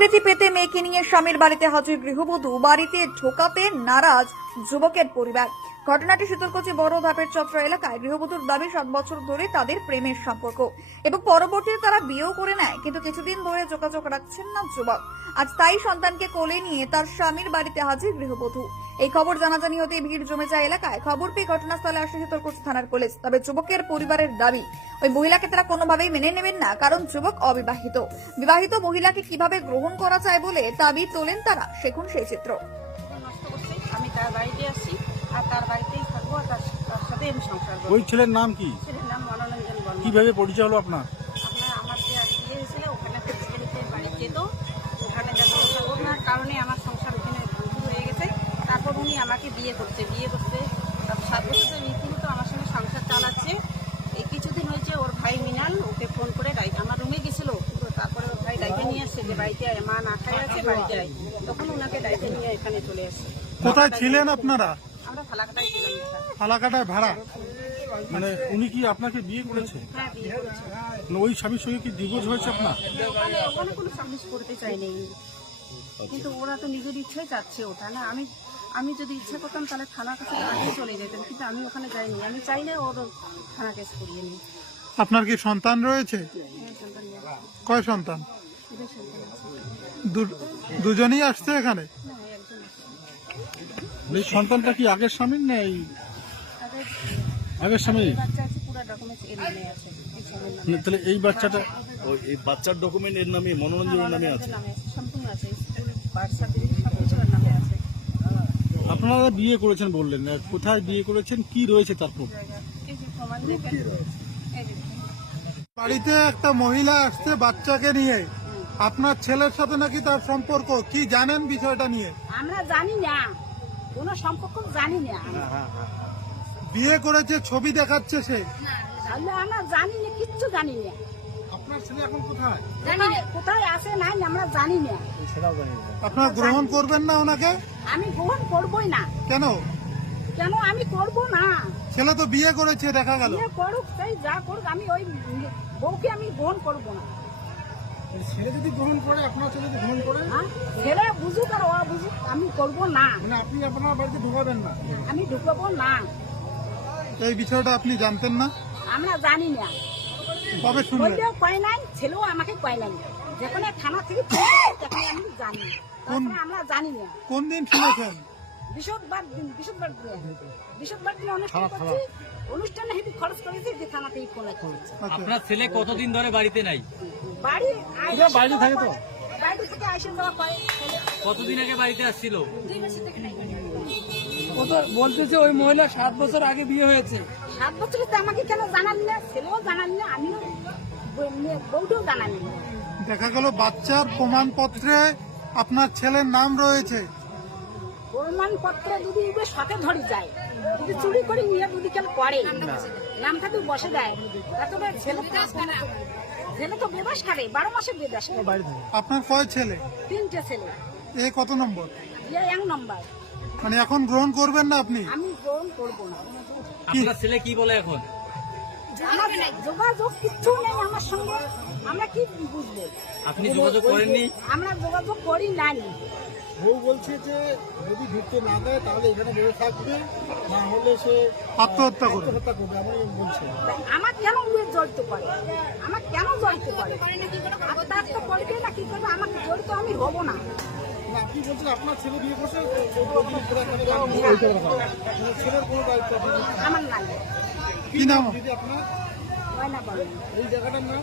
স্বীকৃতি পেতে মেয়েকে নিয়ে স্বামীর বাড়িতে হাজির গৃহবধূ। বাড়িতে ঢোকাতে নারাজ যুবকের পরিবার। ঘটনাটি শীতলকুচি বড় ধাপের চত্র এলাকায় গৃহবধূর দাবি সাত বছর ধরে তাদের প্রেমের সম্পর্ক। এবং পরবর্তীতে তারা বিয়েও করে নেয়, কিন্তু কিছুদিন ধরে যোগাযোগ রাখছেন না যুবক। আজ তাই সন্তানকে কোলে নিয়ে তার স্বামীর বাড়িতে হাজির গৃহবধূ। এই খবর জানাজানি হতে ভিড় জমে যায় এলাকায়। খবর পেয়ে ঘটনাস্থলে আসে শীতলকুচি থানার পুলিশ। তবে যুবকের পরিবারের দাবি ওই মহিলাকে তারা কোনোভাবেই মেনে নেবেন না কারণ যুবক অবিবাহিত। বিবাহিত মহিলাকে কীভাবে গ্রহণ করা যায় বলে দাবি তোলেন তারা সেখন সেই চিত্র। আমি তার বাড়িতে আসছি আর তার বাড়িতেই থাকব আর তার তার সাথে আমি সংসার করব। ওই ছেলের নাম কি? ছেলের নাম মনোরঞ্জন বর্মন কীভাবে পরিচয় হলো আপনার? আমার যে বিয়ে হয়েছিল ওখানে বাড়ি যেত। ওখানে যত ওনার কারণে আমার সংসার ওখানে ধ্বংস হয়ে গেছে তারপর উনি আমাকে বিয়ে করছে বিয়ে করতে সাত বছর রীতিমতো আমার সঙ্গে সংসার চালাচ্ছে। এই কিছুদিন হয়েছে ওর ভাই মিনাল ওকে ফোন করে ডাইকে আমার রুমে গেছিল তারপরে ওর ভাই ডাইকে নিয়ে আসছে যে বাড়িতে আয় মা না খাই আছে বাড়িতে আয়। তখন ওনাকে ডাইকে নিয়ে এখানে চলে আসছে কোথায় ছিলেন আপনারা? আমরা ফালাকাটাই ছিলাম। ফালাকাটায় ভাড়া? মানে উনি কি আপনাকে বিয়ে করেছে? হ্যাঁ বিয়ে করেছে। না ওই স্বামীর সঙ্গে কি ডিভোর্স হয়েছে আপনার? ওখানে কোনো সার্ভিস করতে চাইনি কিন্তু ওরা তো নিজের ইচ্ছাই চাচ্ছে ওটা না। আমি আমি যদি ইচ্ছা করতাম তাহলে থানার কাছে আগে চলে যেতাম কিন্তু আমি ওখানে যাইনি। আমি চাই না ওর থানা কেস করিয়ে নি আপনার কি সন্তান রয়েছে? কয় সন্তান? দু- দুজনেই আসছে এখানে? এই সন্তানটা কি আগের স্বামীর না এই? আগের স্বামী? বাচ্চা আছে পুরো ডকুমেন্টস এর নামে আছে। এই স্বামীর তাহলে এই বাচ্চাটা ওই এই বাচ্চার ডকুমেন্ট এর নামে মনোরঞ্জনের নামে আছে। ওদের নামে আছে। সম্পূর্ণ আছে স্কুল বার্থ সার্টিফিকেট সব কিছু ওর নামে আছে আপনারা বিয়ে করেছেন বললেন কোথায় বিয়ে করেছেন কি রয়েছে যে বাড়িতে একটা মহিলা আসছে বাচ্চাকে নিয়ে। আপনার ছেলের সাথে নাকি তার সম্পর্ক? কি জানেন বিষয়টা নিয়ে? আমরা জানি না। কোনো সম্পর্ক জানি না। বিয়ে করেছে ছবি দেখাচ্ছে সে। আমরা জানি না কিচ্ছু জানি না। আপনার ছেলে এখন কোথায়? কোথায়- কোথায় আছে নাই আমরা জানি না। আপনারা গ্রহণ করবেন না ওনাকে? আমি গ্রহণ করবই না। কেন? কেন আমি করব না? ছেলে তো বিয়ে করেছে দেখা গেল। বিয়ে করুক সেই যা করুক আমি ওই বউকে আমি গ্রহণ করব না। ছেলে যদি গ্রহণ করে আপনার ছেলে যদি গ্রহণ করে? হ্যাঁ? ছেলে বুঝুক আর ও বুঝুক আমি করব না। মানে আপনি আপনার বাড়িতে ঢুকাবেন না? আমি ঢুকবো না। এই বিষয়টা আপনি জানতেন না? আমরা জানি না। কবে শুনলেন বললেও কয় নাই ছেলেও আমাকে কয় নাই। যেখানে থানা থেকে তখন আমি জানি তারপরে আমরা জানি না। কোন দিন শুনেছেন? বৃহস্পতিবার দিন বৃহস্পতিবার দিন। বৃহস্পতিবার দিন অনুষ্ঠান করছি। অনুষ্ঠানে হেঁটে খরচ করেছি যে ফোন করেছে আচ্ছা। আপনার ছেলে কতদিন ধরে বাড়িতে নাই? বাড়ি বাইরে থাকে তো? বাইরে থেকে করে ছেলে কতদিন আগে বাড়িতে আসছিল? ও তো বলতেছে ওই মহিলা সাত বছর আগে বিয়ে হয়েছে। সাত বছরে তো আমাকে কেন জানালি না? ছেলেও জানালি না আমিও বউ- বউটাও জানালি না। দেখা গেল বাচ্চার প্রমাণপত্রে আপনার ছেলের নাম রয়েছে। প্রমাণপত্রে যদি সাথে ধরে যায় যদি চুরি করে নিয়ে যদি কেন করে নামটা তো বসে দেয় তারপরে ছেলে তো ছেলে তো বেবাস খাবে বারো মাসে খাবে আপনার কয় ছেলে? তিনটে ছেলে। এ কত নম্বর? ইয়ে এক নম্বর। মানে এখন গ্রহণ করবেন না আপনি? আমি গ্রহণ করব না। আপনার ছেলে কি বলে এখন? আমার যোগাযোগ কিচ্ছু নেই আমার সঙ্গে। আমরা কি বুঝব? আপনি যোগাযোগ করেননি? আমরা যোগাযোগ করি নাই। বউ বলছে যে যদি ঢুকতে না দেয় তাহলে এখানে বেড়ে থাকবে না হলে সে আত্মহত্যা করবে। আত্মহত্যা করবে আমি বলছি। আমার কেন উয়ে জড়িত করে? আমার কেন জড়িত করে? আত্মহত্যা করবে না কি করবে? আমাকে জড়িত আমি হব না। আমার নাই কি নাম বলেন এই জায়গাটার নাম?